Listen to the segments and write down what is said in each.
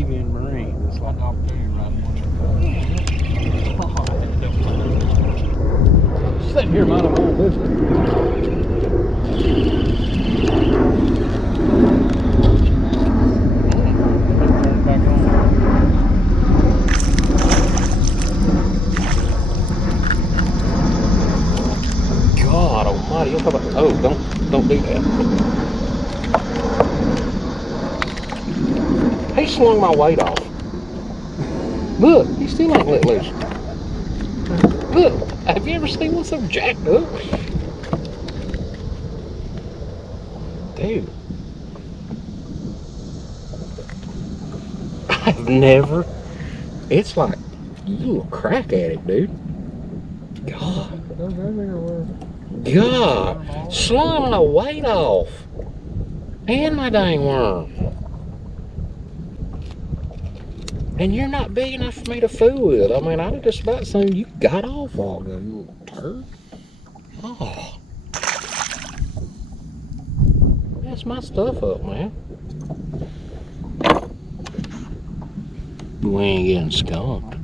Navy and Marine. It's like opportunity riding one. I'm sitting here minding my own business. Turn it back on. God almighty, you'll talk about, oh, don't do that. He slung my weight off. Look, he still ain't let loose. Look, have you ever seen one so jacked up? Dude. I've never, it's like, you little crack at it, dude. God. God, slung my weight off. And my dang worm. And you're not big enough for me to fool with. I mean, I'd have just about seen you got off all go, you little turd. Oh. That's my stuff up, man. We ain't getting skunked.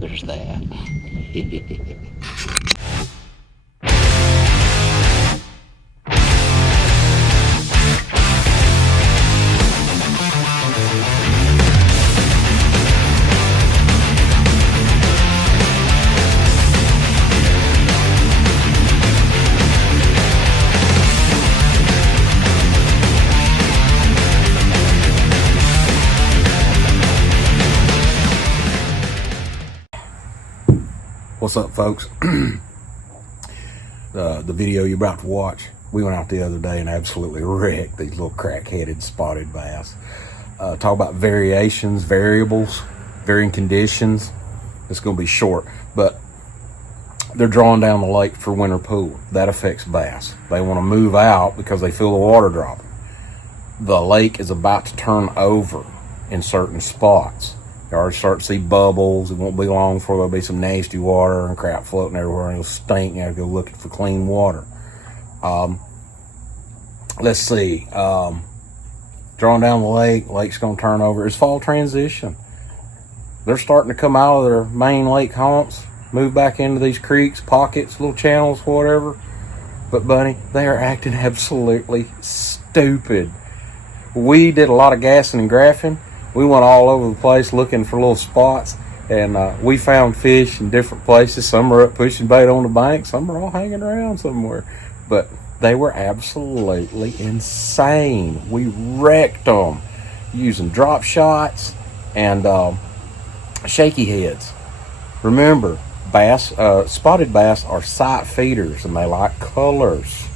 There's that. What's up, folks? The video you're about to watch, we went out the other day and absolutely wrecked these little crack-headed spotted bass. Talk about variations, variables, varying conditions. It's going to be short, but they're drawing down the lake for winter pool. That affects bass. They want to move out because they feel the water dropping. The lake is about to turn over in certain spots. You already start to see bubbles. It won't be long before there'll be some nasty water and crap floating everywhere, and it'll stink. You have to go looking for clean water. Let's see. Drawing down the lake. Lake's going to turn over. It's fall transition. They're starting to come out of their main lake haunts, move back into these creeks, pockets, little channels, whatever. But, buddy, they are acting absolutely stupid. We did a lot of gassing and graphing. We went all over the place looking for little spots, and we found fish in different places. Some are up pushing bait on the bank. Some are all hanging around somewhere. But they were absolutely insane. We wrecked them using drop shots and shaky heads. Remember, bass, spotted bass are sight feeders, and they like colors.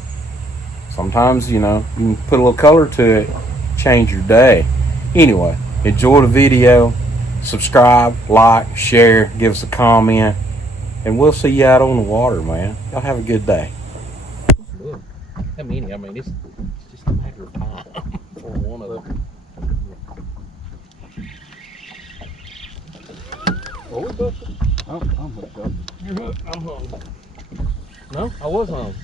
Sometimes, you know, you can put a little color to it, change your day. Anyway, enjoy the video, subscribe, like, share, give us a comment, and we'll see you out on the water, man. Y'all have a good day. Look, I mean, it's just a matter of time for one of them. Oh, we busted. I'm hooked up. You're hooked. I'm hung. No, I was hung.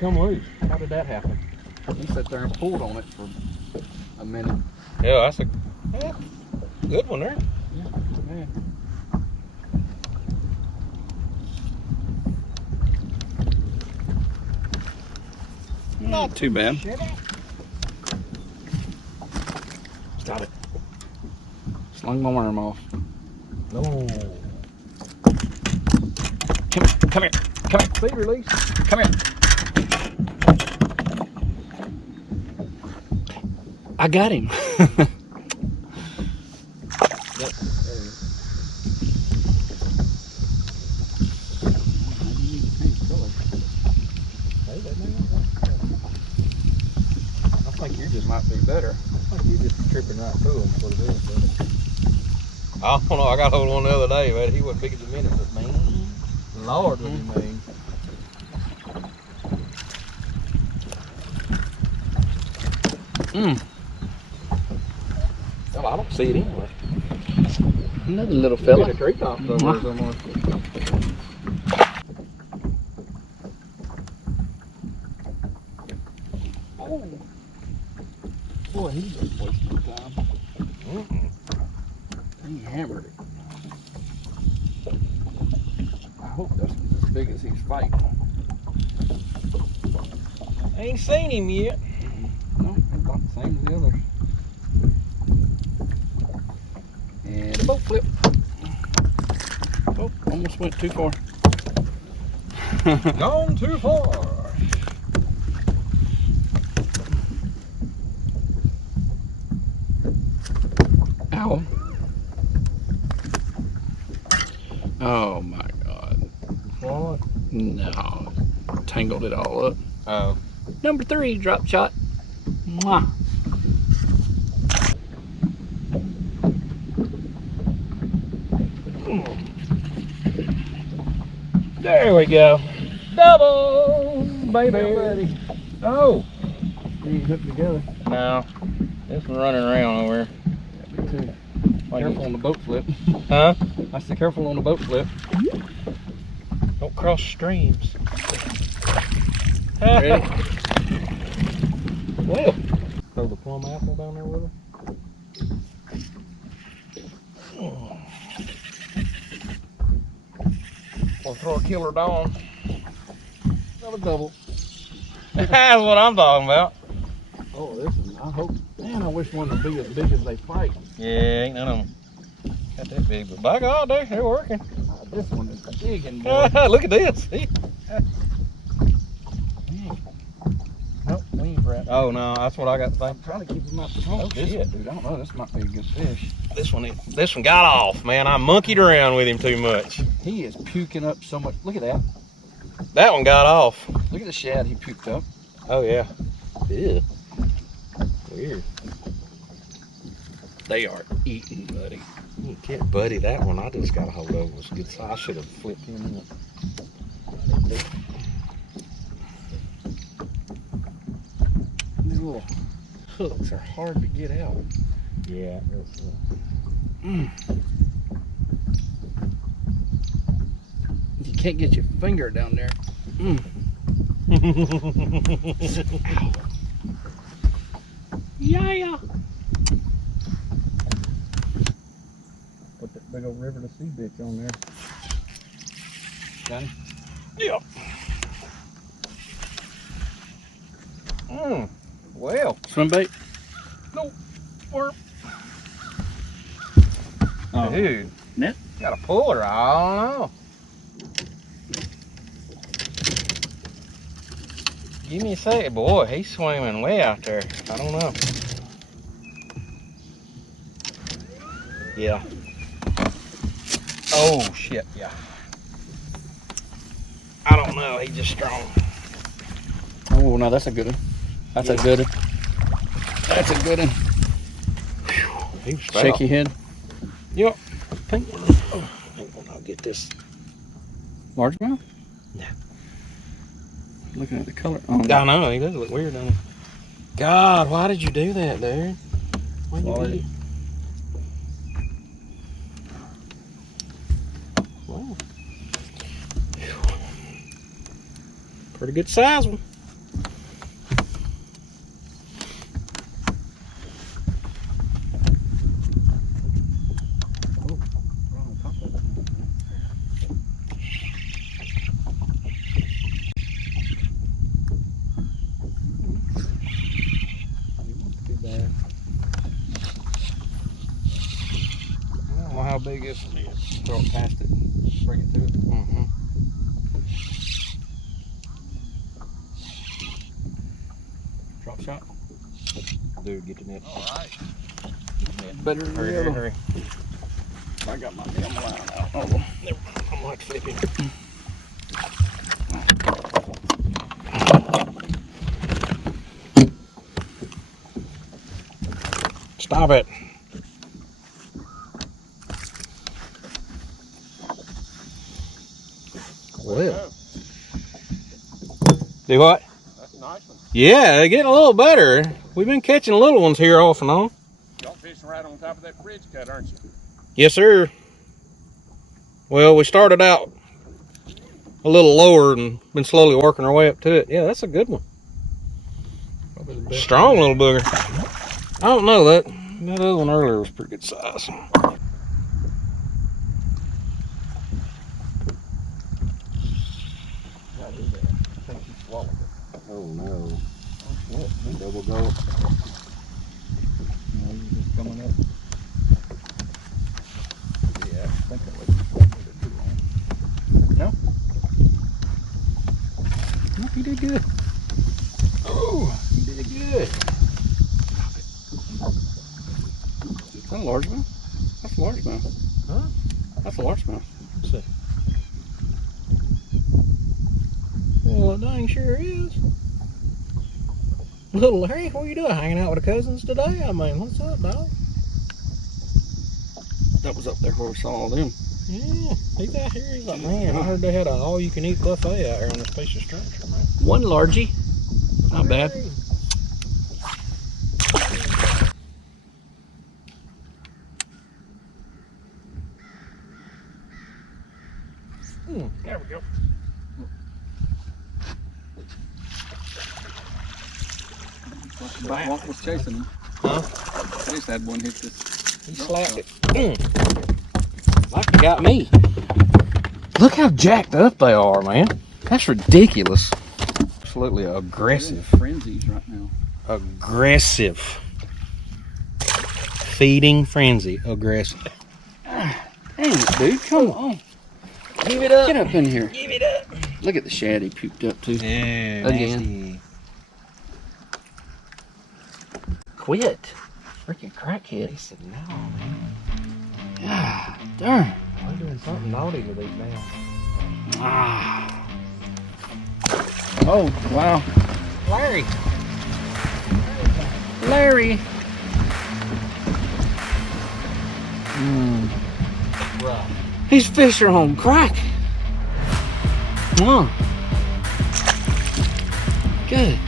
Come loose. How did that happen? You sat there and pulled on it for a minute. Yeah, that's a good one there. Yeah, man. Not too bad. Got it. Slung my worm off. No. Come here. Speed release. Come here. I got him. Yep. I think you just might be better. I think you're just tripping right through him for the bit. I don't know. I got hold of one the other day, man. He wasn't big as a minute, but man, Lord, was he mean. Well, I don't see it anywhere. Another little fella. Been a treetop somewhere. Oh. Boy, he's just wasting time. He hammered it. I hope that's as big as he's fighting. I ain't seen him yet. No, he's about the same as the others. And a boat flip. Oh, almost went too far. Gone too far. Ow. Oh my God. What? No. Tangled it all up. Oh. Number 3, drop shot. Mwah. There we go. Double, baby. Oh. You ain't hooked together. No. This one running around over here. Yeah, me too. Careful on the boat flip. Huh? I said careful on the boat flip. Don't cross streams. Ready? Well. Throw the plum apple down there with her. Or throw a killer dawn. Another double. That's what I'm talking about. Oh, this is, I hope, man, I wish one would be as big as they fight. Yeah, ain't none of them got that big, but by God, they're working. This one is big and boy. Look at this. See? Nope, we ain't right. Oh no, that's what I got to think. I'm trying to keep him out the front. Oh, This shit. one, dude, I don't know, this might be a good fish. This one got off, man. I monkeyed around with him too much. He is puking up so much. Look at that. That one got off. Look at the shad he puked up. Oh yeah. Ew. Weird. They are eating, buddy. You can't buddy that one. I just got a hold of. It was good. So I should have flipped him in. These little hooks are hard to get out. Yeah. You can't get your finger down there. Yeah. Put that big old river to sea bitch on there. Johnny? Yep. Well. Swim bait? Nope. Worm. Oh. Dude. Net? Got a puller. I don't know. Give me a second. Boy, he's swimming way out there. I don't know. Yeah. Oh, shit. Yeah. I don't know. He's just strong. Oh, no, that's a good one. That's a good one. That's a good one. He was Shaky head. Yep. Pink one. Oh, I'll get this. Largemouth? Yeah. Looking at the color. Oh, I know. He does look weird, doesn't he? God, why did you do that, dude? Why Swallowed you it. Wow. Pretty good size one. Oh, right on top of it. Too bad. I don't know how big this one is. Throw it past it. Bring it to it. Mm-hmm. Drop shot. Dude, get the net. Alright. Better than Hurry, the hurry, other. hurry. I got my damn line out. Oh. I'm like flipping. Stop it. Well. Do what? That's a nice one. Yeah, they're getting a little better. We've been catching little ones here off and on. Y'all fishing right on top of that bridge cut, aren't you? Yes, sir. Well, we started out a little lower and been slowly working our way up to it. Yeah, that's a good one. Probably the best. Strong little booger. I don't know, that other one earlier was pretty good size. Oh no. What? Double go. No, he's just coming up. Yeah, I think I was too long. No? No, he did good. Oh, you did good. Is that a largemouth? That's a largemouth. Huh? That's a largemouth. Let's see. Well, it dang sure is. Little Larry, what are you doing? Hanging out with the cousins today? I mean, what's up, dog? That was up there where we saw all them. Yeah, he's out here. He's like, man, I heard they had an all-you-can-eat buffet out here on this piece of structure, man. One largie. Not bad. There we go. Walk was chasing him. Huh? I just had one hit this. He slapped it. Like it got me. Look how jacked up they are, man. That's ridiculous. Absolutely aggressive. Frenzies right now. Aggressive. Feeding frenzy. Aggressive. Dang it, dude. Come on. Give it up. Get up in here. Give it up. Look at the shad he puked up too. Yeah. Again. Quit. Freaking crackhead. He said, no, man. Ah, darn. We're doing something naughty with these now. Ah. Oh, wow. Larry. Larry. Right. These fish are on crack. Good.